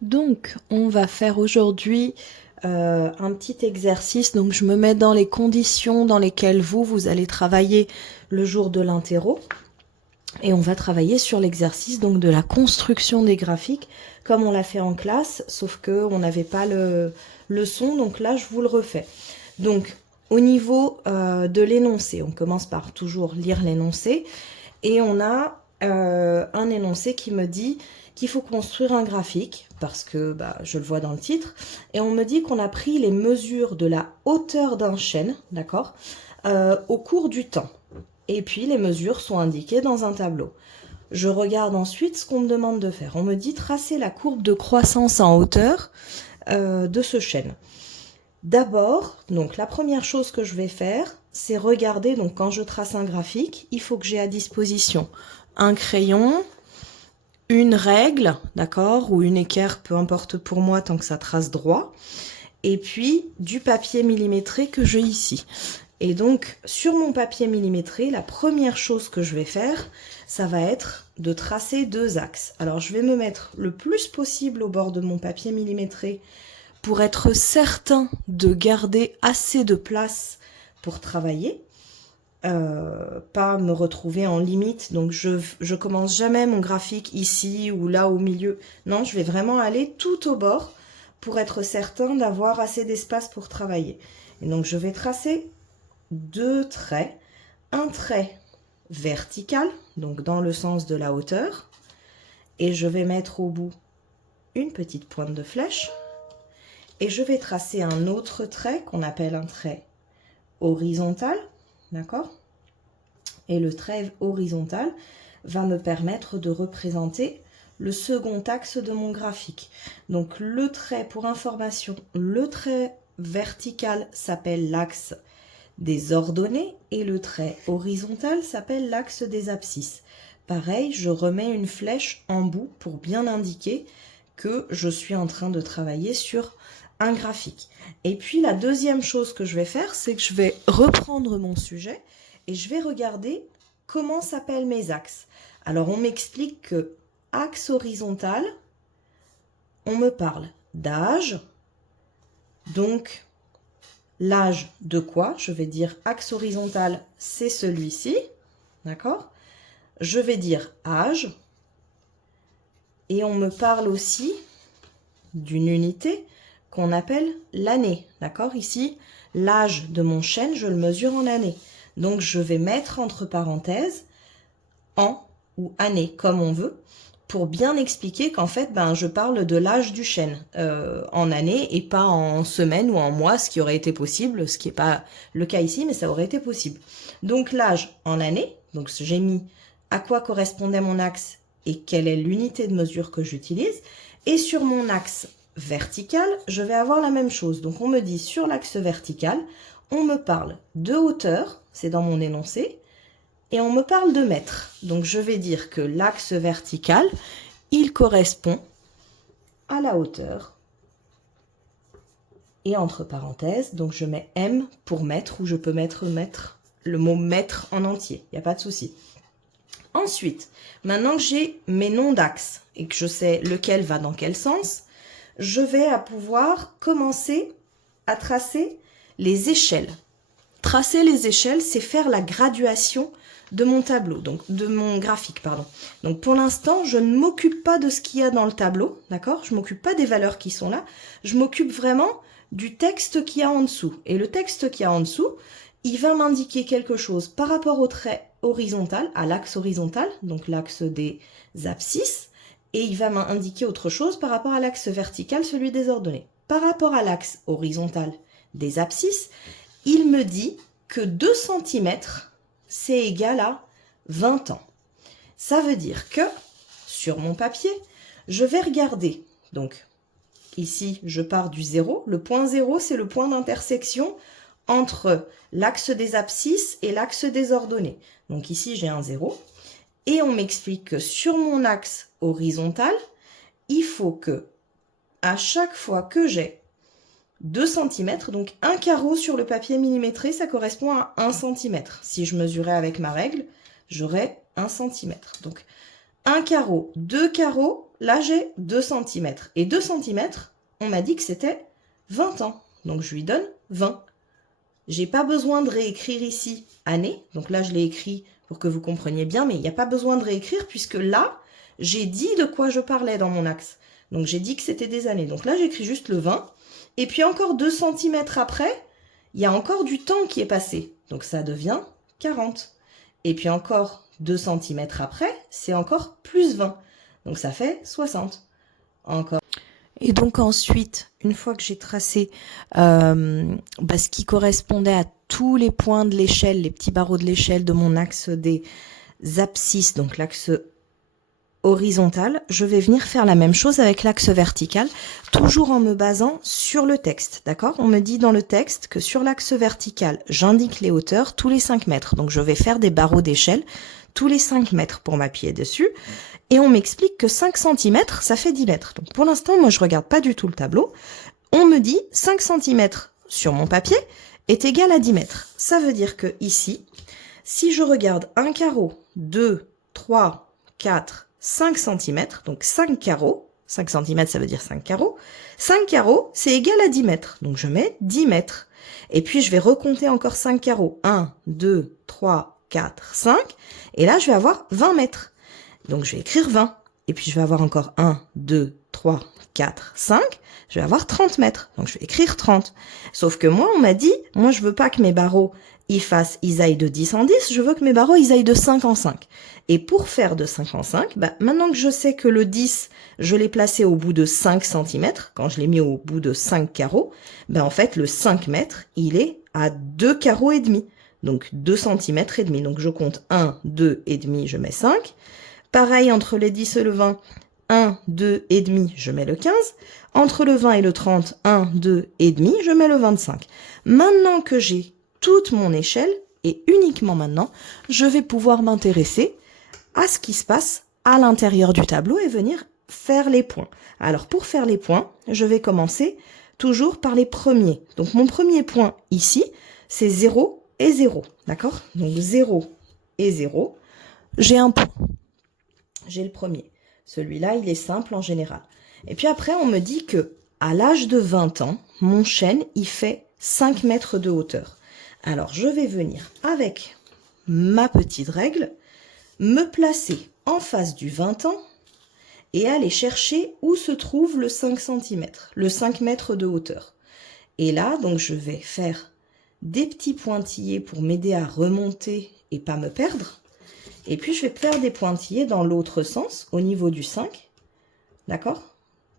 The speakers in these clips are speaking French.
Donc, on va faire aujourd'hui un petit exercice. Donc, je me mets dans les conditions dans lesquelles vous allez travailler le jour de l'interro. Et on va travailler sur l'exercice donc de la construction des graphiques, comme on l'a fait en classe, sauf que on n'avait pas le son. Donc là, je vous le refais. Donc, au niveau de l'énoncé, on commence par toujours lire l'énoncé. Et on a un énoncé qui me dit qu'il faut construire un graphique, parce que je le vois dans le titre, et on me dit qu'on a pris les mesures de la hauteur d'un chêne, d'accord, au cours du temps. Et puis les mesures sont indiquées dans un tableau. Je regarde ensuite ce qu'on me demande de faire. On me dit tracer la courbe de croissance en hauteur de ce chêne. D'abord, donc la première chose que je vais faire, c'est regarder, donc quand je trace un graphique, il faut que j'ai à disposition un crayon, une règle, d'accord, ou une équerre, peu importe pour moi tant que ça trace droit, et puis du papier millimétré que j'ai ici. Et donc, sur mon papier millimétré, la première chose que je vais faire, ça va être de tracer deux axes. Alors, je vais me mettre le plus possible au bord de mon papier millimétré pour être certain de garder assez de place pour travailler, pas me retrouver en limite. Donc je commence jamais mon graphique ici ou là au milieu. Non, je vais vraiment aller tout au bord pour être certain d'avoir assez d'espace pour travailler. Et donc je vais tracer deux traits, un trait vertical, donc dans le sens de la hauteur, et je vais mettre au bout une petite pointe de flèche. Et je vais tracer un autre trait qu'on appelle un trait horizontal, d'accord? Et le trait horizontal va me permettre de représenter le second axe de mon graphique. Donc le trait, pour information, le trait vertical s'appelle l'axe des ordonnées et le trait horizontal s'appelle l'axe des abscisses. Pareil, je remets une flèche en bout pour bien indiquer que je suis en train de travailler sur un graphique. Et puis la deuxième chose que je vais faire, c'est que je vais reprendre mon sujet et je vais regarder comment s'appellent mes axes. Alors on m'explique que axe horizontal, on me parle d'âge, donc l'âge de quoi? Je vais dire axe horizontal, c'est celui-ci, d'accord? Je vais dire âge, et on me parle aussi d'une unité qu'on appelle l'année, d'accord? Ici, l'âge de mon chêne, je le mesure en années. Donc, je vais mettre entre parenthèses an ou année, comme on veut, pour bien expliquer qu'en fait, je parle de l'âge du chêne en année et pas en semaine ou en mois, ce qui aurait été possible, ce qui n'est pas le cas ici, mais ça aurait été possible. Donc, l'âge en année, donc j'ai mis à quoi correspondait mon axe et quelle est l'unité de mesure que j'utilise. Et sur mon axe vertical, je vais avoir la même chose. Donc, on me dit sur l'axe vertical, on me parle de hauteur, c'est dans mon énoncé, et on me parle de mètres. Donc, je vais dire que l'axe vertical, il correspond à la hauteur. Et entre parenthèses, donc je mets M pour mètre, ou je peux mettre le mot mètre en entier, il n'y a pas de souci. Ensuite, maintenant que j'ai mes noms d'axes et que je sais lequel va dans quel sens, je vais pouvoir commencer à tracer les échelles. Tracer les échelles, c'est faire la graduation de mon tableau, donc de mon graphique, pardon. Donc pour l'instant, je ne m'occupe pas de ce qu'il y a dans le tableau, d'accord? Je ne m'occupe pas des valeurs qui sont là, je m'occupe vraiment du texte qu'il y a en dessous. Et le texte qu'il y a en dessous, il va m'indiquer quelque chose par rapport au trait horizontal, à l'axe horizontal, donc l'axe des abscisses, et il va m'indiquer autre chose par rapport à l'axe vertical, celui des ordonnées. Par rapport à l'axe horizontal des abscisses, il me dit que 2 cm, c'est égal à 20 ans. Ça veut dire que, sur mon papier, je vais regarder. Donc, ici, je pars du 0. Le point 0, c'est le point d'intersection entre l'axe des abscisses et l'axe des ordonnées. Donc ici, j'ai un 0. Et on m'explique que sur mon axe horizontal, il faut que, à chaque fois que j'ai 2 cm, donc un carreau sur le papier millimétré, ça correspond à 1 cm. Si je mesurais avec ma règle, j'aurais 1 cm. Donc un carreau, 2 carreaux, là j'ai 2 cm. Et 2 cm, on m'a dit que c'était 20 ans. Donc je lui donne 20. J'ai pas besoin de réécrire ici année. Donc là, je l'ai écrit pour que vous compreniez bien, mais il n'y a pas besoin de réécrire puisque là, j'ai dit de quoi je parlais dans mon axe. Donc j'ai dit que c'était des années. Donc là, j'écris juste le 20. Et puis encore 2 cm après, il y a encore du temps qui est passé. Donc ça devient 40. Et puis encore 2 cm après, c'est encore plus 20. Donc ça fait 60. Encore. Et donc ensuite, une fois que j'ai tracé ce qui correspondait à tous les points de l'échelle, les petits barreaux de l'échelle de mon axe des abscisses, donc l'axe horizontal, je vais venir faire la même chose avec l'axe vertical, toujours en me basant sur le texte, d'accord? On me dit dans le texte que sur l'axe vertical, j'indique les hauteurs tous les 5 mètres. Donc je vais faire des barreaux d'échelle tous les 5 mètres pour m'appuyer dessus. Et on m'explique que 5 cm, ça fait 10 mètres. Donc pour l'instant, moi je regarde pas du tout le tableau. On me dit 5 cm sur mon papier est égal à 10 mètres. Ça veut dire que ici, si je regarde un carreau, 2, 3, 4, 5 cm, donc 5 carreaux, 5 cm ça veut dire 5 carreaux, 5 carreaux c'est égal à 10 mètres. Donc je mets 10 mètres. Et puis je vais recompter encore 5 carreaux. 1, 2, 3, 4, 5. Et là je vais avoir 20 mètres. Donc, je vais écrire 20. Et puis, je vais avoir encore 1, 2, 3, 4, 5. Je vais avoir 30 mètres. Donc, je vais écrire 30. Sauf que moi, on m'a dit, moi, je veux pas que mes barreaux, ils aillent de 10 en 10. Je veux que mes barreaux, ils aillent de 5 en 5. Et pour faire de 5 en 5, maintenant que je sais que le 10, je l'ai placé au bout de 5 cm, quand je l'ai mis au bout de 5 carreaux, en fait, le 5 mètres, il est à 2 carreaux et demi. Donc, 2 cm et demi. Donc, je compte 1, 2 et demi, je mets 5. Pareil, entre les 10 et le 20, 1, 2 et demi, je mets le 15. Entre le 20 et le 30, 1, 2 et demi, je mets le 25. Maintenant que j'ai toute mon échelle, et uniquement maintenant, je vais pouvoir m'intéresser à ce qui se passe à l'intérieur du tableau et venir faire les points. Alors pour faire les points, je vais commencer toujours par les premiers. Donc mon premier point ici, c'est 0 et 0. D'accord? Donc 0 et 0, j'ai un point. J'ai le premier. Celui-là, il est simple en général. Et puis après, on me dit que à l'âge de 20 ans, mon chêne, il fait 5 mètres de hauteur. Alors, je vais venir avec ma petite règle, me placer en face du 20 ans et aller chercher où se trouve le 5 cm, le 5 mètres de hauteur. Et là, donc, je vais faire des petits pointillés pour m'aider à remonter et pas me perdre. Et puis, je vais faire des pointillés dans l'autre sens, au niveau du 5. D'accord?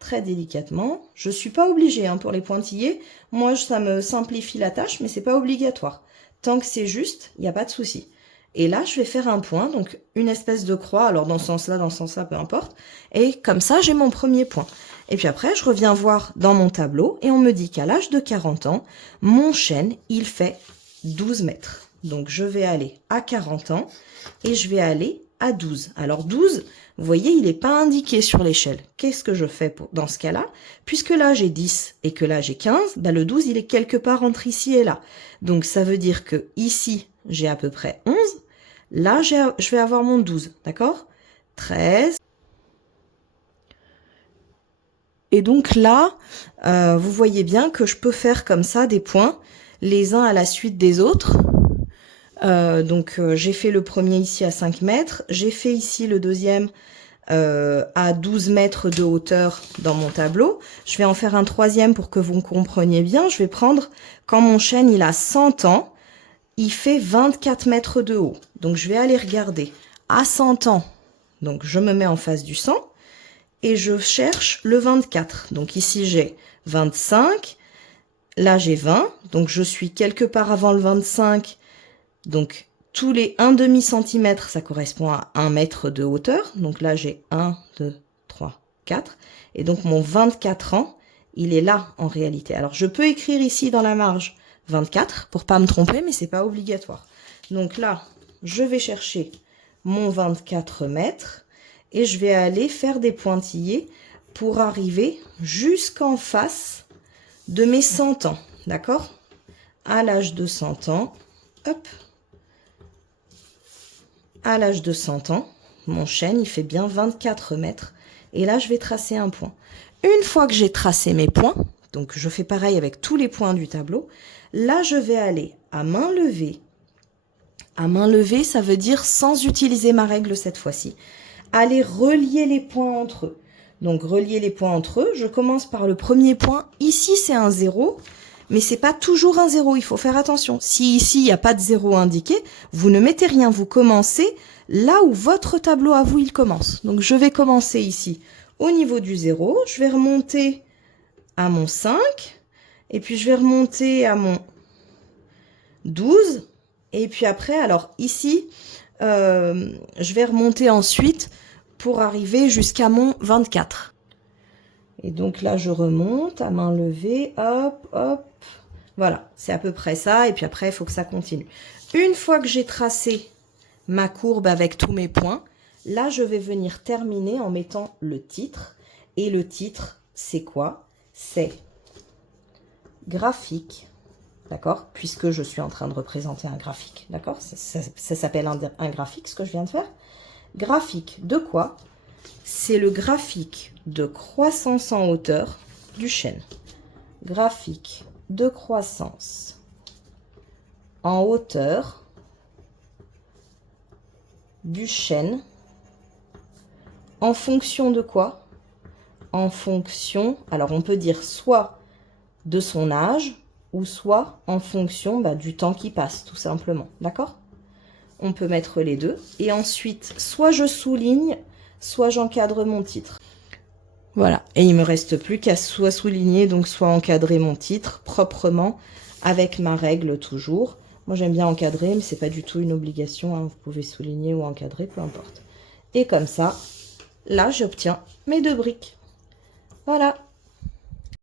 Très délicatement. Je ne suis pas obligée pour les pointillés. Moi, ça me simplifie la tâche, mais c'est pas obligatoire. Tant que c'est juste, il n'y a pas de souci. Et là, je vais faire un point, donc une espèce de croix. Alors, dans ce sens-là, peu importe. Et comme ça, j'ai mon premier point. Et puis après, je reviens voir dans mon tableau et on me dit qu'à l'âge de 40 ans, mon chêne, il fait 12 mètres. Donc, je vais aller à 40 ans et je vais aller à 12. Alors, 12, vous voyez, il n'est pas indiqué sur l'échelle. Qu'est-ce que je fais dans ce cas-là? Puisque là, j'ai 10 et que là, j'ai 15, le 12, il est quelque part entre ici et là. Donc, ça veut dire que ici, j'ai à peu près 11. Là, je vais avoir mon 12, d'accord? 13. Et donc là, vous voyez bien que je peux faire comme ça des points, les uns à la suite des autres. J'ai fait le premier ici à 5 mètres, j'ai fait ici le deuxième à 12 mètres de hauteur dans mon tableau. Je vais en faire un troisième pour que vous compreniez bien. Je vais prendre, quand mon chêne il a 100 ans, il fait 24 mètres de haut. Donc je vais aller regarder à 100 ans. Donc je me mets en face du 100 et je cherche le 24. Donc ici j'ai 25, là j'ai 20, donc je suis quelque part avant le 25. Donc, tous les 1,5 cm, ça correspond à 1 mètre de hauteur. Donc là, j'ai 1, 2, 3, 4. Et donc, mon 24 ans, il est là en réalité. Alors, je peux écrire ici dans la marge 24 pour pas me tromper, mais c'est pas obligatoire. Donc là, je vais chercher mon 24 mètres et je vais aller faire des pointillés pour arriver jusqu'en face de mes 100 ans. D'accord? À l'âge de 100 ans, hop, à l'âge de 100 ans, mon chêne, il fait bien 24 mètres. Et là, je vais tracer un point. Une fois que j'ai tracé mes points, donc je fais pareil avec tous les points du tableau, là, je vais aller à main levée. À main levée, ça veut dire sans utiliser ma règle cette fois-ci. Aller relier les points entre eux. Donc, relier les points entre eux, je commence par le premier point. Ici, c'est un 0, mais c'est pas toujours un 0, il faut faire attention. Si ici, il n'y a pas de 0 indiqué, vous ne mettez rien, vous commencez là où votre tableau à vous, il commence. Donc, je vais commencer ici au niveau du 0, je vais remonter à mon 5, et puis je vais remonter à mon 12, et puis après, alors ici, je vais remonter ensuite pour arriver jusqu'à mon 24. Et donc là, je remonte à main levée, hop, hop. Voilà, c'est à peu près ça. Et puis après, il faut que ça continue. Une fois que j'ai tracé ma courbe avec tous mes points, là, je vais venir terminer en mettant le titre. Et le titre, c'est quoi? C'est graphique. D'accord? Puisque je suis en train de représenter un graphique. D'accord? Ça s'appelle un graphique, ce que je viens de faire. Graphique de quoi? C'est le graphique de croissance en hauteur du chêne. Graphique de croissance en hauteur du chêne. En fonction de quoi? En fonction, alors on peut dire soit de son âge, ou soit en fonction du temps qui passe, tout simplement. D'accord? On peut mettre les deux. Et ensuite, soit je souligne, soit j'encadre mon titre. Voilà. Et il me reste plus qu'à soit souligner, donc soit encadrer mon titre proprement, avec ma règle toujours. Moi, j'aime bien encadrer, mais c'est pas du tout une obligation. Hein. Vous pouvez souligner ou encadrer, peu importe. Et comme ça, là, j'obtiens mes 2 briques. Voilà.